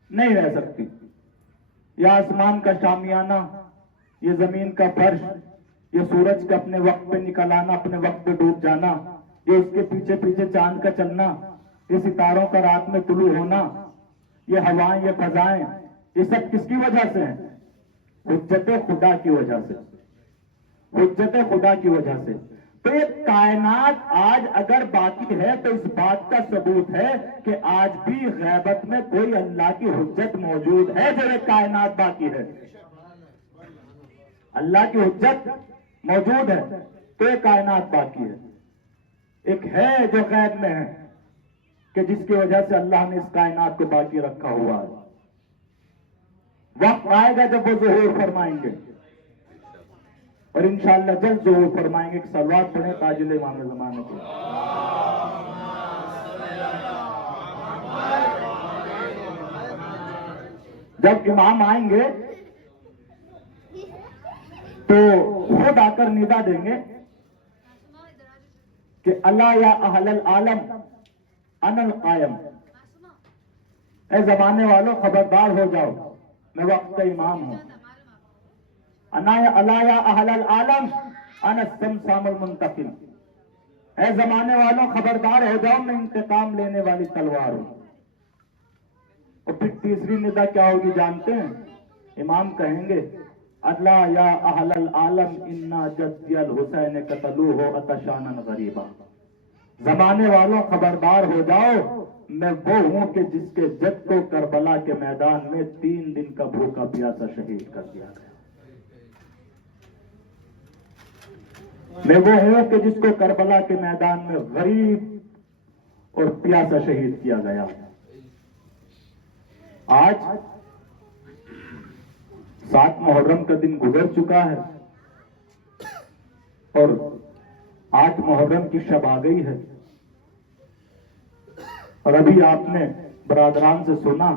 نہیں رہ سکتی، یا آسمان کا شامیانہ، یہ زمین کا فرش، یہ سورج کا اپنے وقت پہ نکل آنا، اپنے وقت پہ ڈوب جانا، یہ اس کے پیچھے پیچھے چاند کا چلنا، یہ ستاروں کا رات میں طلوع ہونا، یہ ہوائیں، یہ فضائیں، یہ سب کس کی وجہ سے ہیں؟ حجت خدا کی وجہ سے، حجت خدا کی وجہ سے۔ تو یہ کائنات آج اگر باقی ہے تو اس بات کا ثبوت ہے کہ آج بھی غیبت میں کوئی اللہ کی حجت موجود ہے جو یہ کائنات باقی ہے، اللہ کی حجت موجود ہے تو یہ کائنات باقی ہے۔ ایک ہے جو غیب میں ہے کہ جس کی وجہ سے اللہ نے اس کائنات کو باقی رکھا ہوا ہے۔ وقت آئے گا جب وہ ظہور فرمائیں گے اور انشاءاللہ جلد ظہور فرمائیں گے۔ کہ صلوات پڑھیں تاجل امام زمانے کو۔ جب امام آئیں گے تو خود آ کر ندا دیں گے کہ اللہ یا اہل العالم انا القائم، اے زمانے والوں خبردار ہو جاؤ میں وقت کا امام ہوں۔ اللہ یا اہل العالم انا السمسام المنتقم، اے زمانے والوں خبردار ہو جاؤ میں انتقام لینے والی تلوار ہوں۔ اور پھر تیسری ندا کیا ہوگی جانتے ہیں؟ امام کہیں گے اللہ یا اہل العالم انا جدی الحسین قتلوہ عطشانا غریبا، زمانے والوں خبردار ہو جاؤ میں وہ ہوں کہ جس کے جد کو کربلا کے میدان میں 3 دن کا بھوکا پیاسا شہید کر دیا گیا۔ میں وہ ہوں کہ جس کو کربلا کے میدان میں غریب اور پیاسا شہید کیا گیا۔ آج 7 محرم کا دن گزر چکا ہے اور 8 محرم کی شب آ گئی ہے، اور ابھی آپ نے برادران سے سنا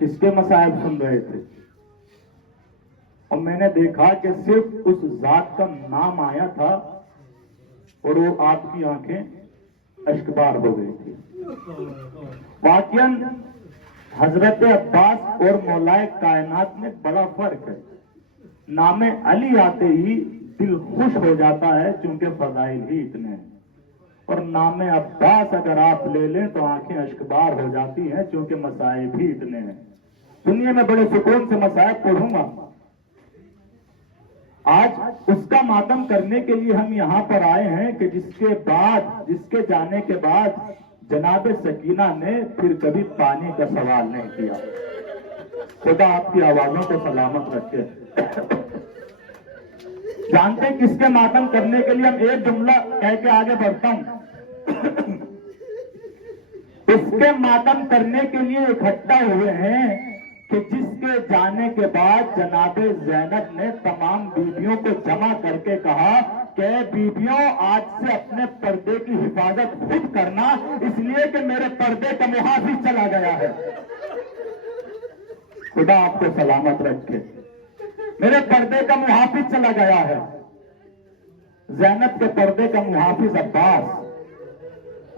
کس کے مصائب سن رہے تھے، اور میں نے دیکھا کہ صرف اس ذات کا نام آیا تھا اور وہ آپ کی آنکھیں اشکبار ہو گئی تھی۔ واقعاً حضرت عباس اور مولائے کائنات میں بڑا فرق ہے۔ نام علی آتے ہی دل خوش ہو جاتا ہے چونکہ فضائل ہی اتنے ہیں، اور نام عباس اگر آپ لے لیں تو آنکھیں اشکبار ہو جاتی ہیں چونکہ مصائب ہی اتنے ہیں۔ سنیے میں بڑے سکون سے مصائب پڑھوں گا۔ آج اس کا ماتم کرنے کے لیے ہم یہاں پر آئے ہیں کہ جس کے جانے کے بعد جناب سکینہ نے پھر کبھی پانی کا سوال نہیں کیا. خدا آپ کی آوازوں کو سلامت رکھے. جانتے کس کے ماتم کرنے کے لیے ہم ایک جملہ کہہ کے آگے بڑھتا ہوں. اس کے ماتم کرنے کے لیے اکٹھا ہوئے ہیں کہ جس کے جانے کے بعد جناب زینب نے تمام بیویوں کو جمع کر کے کہا کہ بیویوں آج سے اپنے پردے کی حفاظت خود کرنا، اس لیے کہ میرے پردے کا محافظ چلا گیا ہے. خدا آپ کو سلامت رکھے. میرے پردے کا محافظ چلا گیا ہے. زینب کے پردے کا محافظ عباس،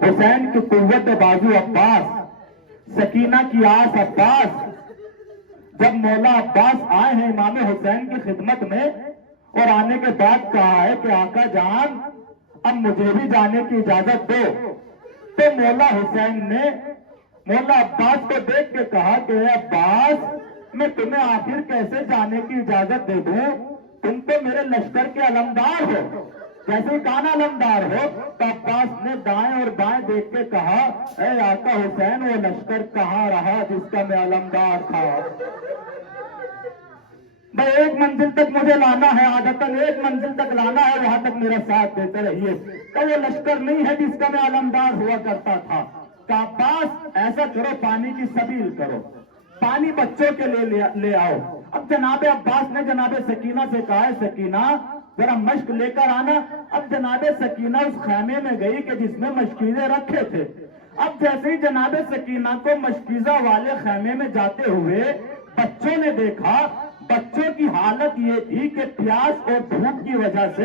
حسین کی قوت بازو عباس، سکینہ کی آس عباس. جب مولا عباس آئے ہیں امام حسین کی خدمت میں اور آنے کے بعد کہا ہے کہ آقا جان اب مجھے بھی جانے کی اجازت دو، تو مولا حسین نے مولا عباس کو دیکھ کے کہا کہ اے عباس میں تمہیں آخر کیسے جانے کی اجازت دے دوں؟ تم تو میرے لشکر کے علمدار ہو، جیسے کانا علمدار ہو. تو عباس نے دائیں اور بائیں دیکھ کے کہا اے آقا حسین وہ لشکر کہاں رہا جس کا میں علمدار تھا؟ بھائی ایک منزل تک مجھے لانا ہے، عادتاً ایک منزل تک لانا ہے، وہاں تک میرا ساتھ دیتے رہیے. تو وہ لشکر نہیں ہے جس کا میں علمدار ہوا کرتا تھا. کہ عباس ایسا کرو پانی کی سبیل کرو، پانی بچوں کے لیے لے آؤ. اب جناب عباس نے جناب سکینہ سے کہا ہے سکینہ ذرا مشک لے کر آنا. اب جناب سکینہ اس خیمے میں گئی کہ جس میں مشکیزیں رکھے تھے. اب جیسے ہی جناب سکینہ کو مشکیزہ والے خیمے میں جاتے ہوئے بچوں نے دیکھا، بچوں کی حالت یہ تھی کہ پیاس اور بھوک کی وجہ سے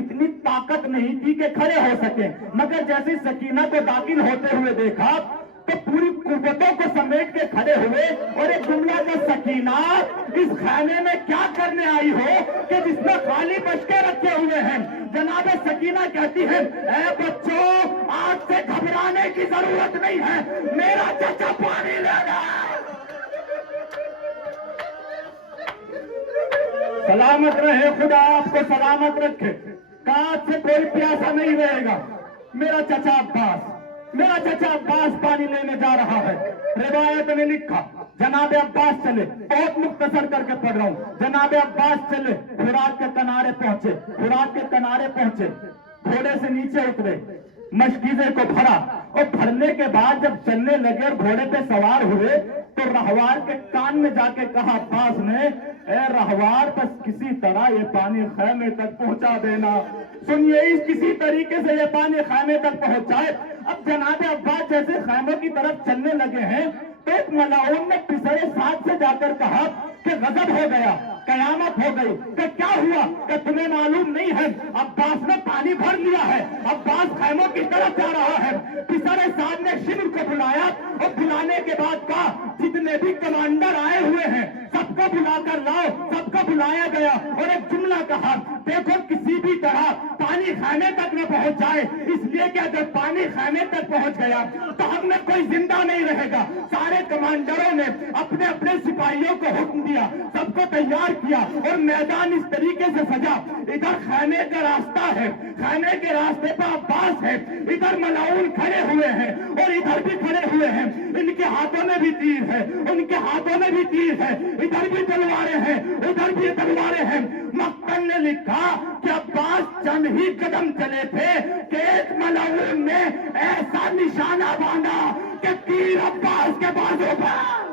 اتنی طاقت نہیں تھی کہ کھڑے ہو سکیں. مگر جیسے سکینہ کو داخل ہوتے ہوئے دیکھا تو پوری قوتوں کو سمیٹ کے کھڑے ہوئے اور ایک جملہ کا سکینہ اس خانے میں کیا کرنے آئی ہو کہ جس میں خالی بچے رکھے ہوئے ہیں. جناب سکینہ کہتی ہے اے بچوں آج سے گھبرانے کی ضرورت نہیں ہے، میرا چچا پانی لے گا. سلامت رہے، خدا آپ کو سلامت رکھے. کاج سے کوئی پیاسا نہیں رہے گا. میرا چچا عباس پانی لینے جا رہا ہے. روایت میں لکھا جناب عباس چلے، بہت مختصر کر کے پڑھ رہا ہوں. جناب عباس چلے، فرات کے کنارے پہنچے، گھوڑے سے نیچے اترے، مشکیزے کو بھرا اور بھرنے کے بعد جب چلنے لگے اور گھوڑے پہ سوار ہوئے تو رہوار کے کان میں جا کے کہا عباس نے اے رہوار بس کسی طرح یہ پانی خیمے تک پہنچا دینا. سنیے کسی طریقے سے یہ پانی خیمے تک پہنچائے. اب جناب عباس جیسے خیموں کی طرف چلنے لگے ہیں تو ایک ملعون نے پسرے ساتھ سے جا کر کہا کہ غضب ہو گیا، قیامت ہو گئی. کہ کیا ہوا؟ کہ تمہیں معلوم نہیں ہے عباس نے پانی بھر لیا ہے، عباس خیموں کی طرف جا رہا ہے. پسرے صاحب نے شمر کو بلایا اور بلانے کے بعد کہا جتنے بھی کمانڈر آئے ہوئے ہیں سب کو بلا کر لاؤ. سب کو بلایا گیا اور ایک جملہ کہا دیکھو کسی بھی طرح پانی خیمے تک نہ پہنچ جائے، اس لیے کہ اگر پانی خیمے تک پہنچ گیا تو ہم میں کوئی زندہ نہیں رہے گا. سارے کمانڈروں نے اپنے اپنے سپاہیوں کو حکم دیا، سب کو تیار کیا اور میدان اس طریقے سے سجا. ادھر خیمے کا راستہ ہے، خیمے کے راستے پر عباس ہے، ادھر ملعون کھڑے ہوئے ہیں اور ادھر بھی کھڑے ہوئے ہیں. ان کے ہاتھوں میں بھی تیر ہے، ان کے ہاتھوں میں بھی تیر ہے، ادھر بھی تلواریں ہیں، ادھر بھی تلواریں ہیں. مقتل نے لکھا کہ عباس چند ہی قدم چلے تھے کہ ایک ملعون نے ایسا نشانہ باندھا کہ تیر عباس کے بازو پر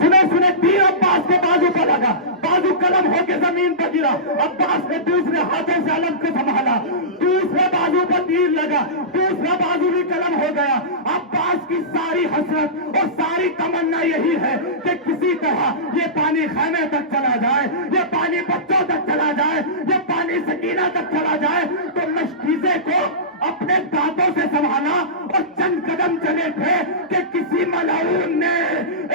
سنے تیر عباس کے بازو پر لگا، بازو قلم ہو کے زمین پر گرا. عباس نے دوسرے ہاتھوں سے علم کو سنبھالا، دوسرے بازو پر تیر لگا، دوسرا بازو بھی قلم ہو گیا. عباس کی ساری حسرت اور ساری تمنا یہی ہے کہ کسی طرح یہ پانی خیمے تک چلا جائے، یہ پانی بچوں تک چلا جائے، یہ پانی سکینہ تک چلا جائے. تو مشکیزے کو اپنے دانتوں سے سنبھالا اور چند قدم چلے تھے کہ کسی ملعون نے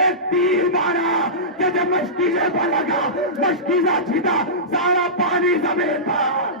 ایک تیر مارا کہ جب مشکیزے پر لگا مشکیزہ چھیدا، سارا پانی زمین پر.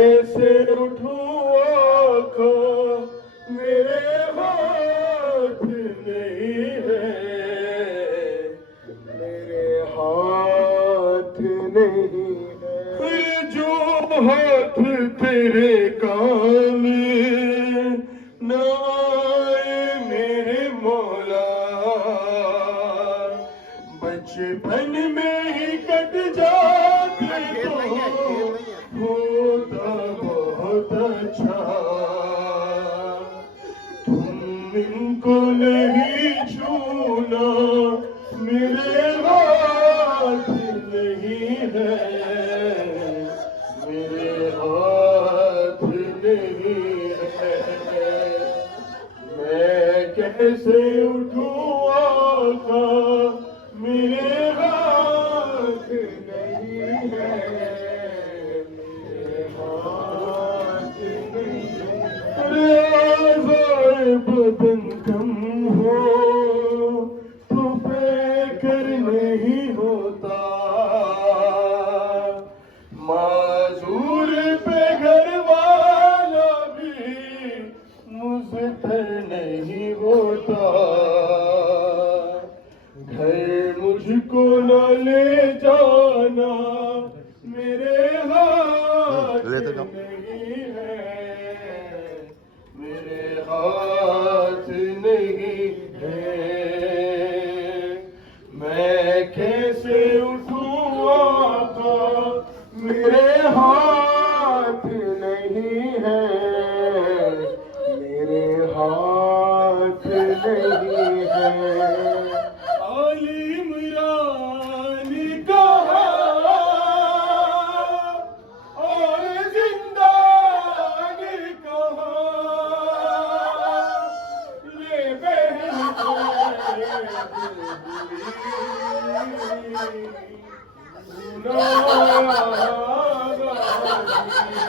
کیسے اٹھوں آقا میرے ہاتھ نہیں ہے، میرے ہاتھ نہیں ہے، جو ہاتھ تیرے کام نہ آئے میرے مولا، بچپن میں ہی کٹ جاتے تو ہوتا بہت اچھا، تم ان کو نہیں چھونا، میرے ہاتھ نہیں ہے، میرے ہاتھ نہیں ہے، میں کیسے اٹھوں آقا میرے ہاتھ نہیں ہے، میرے ہاتھ نہیں ہے، آزائے بدن کم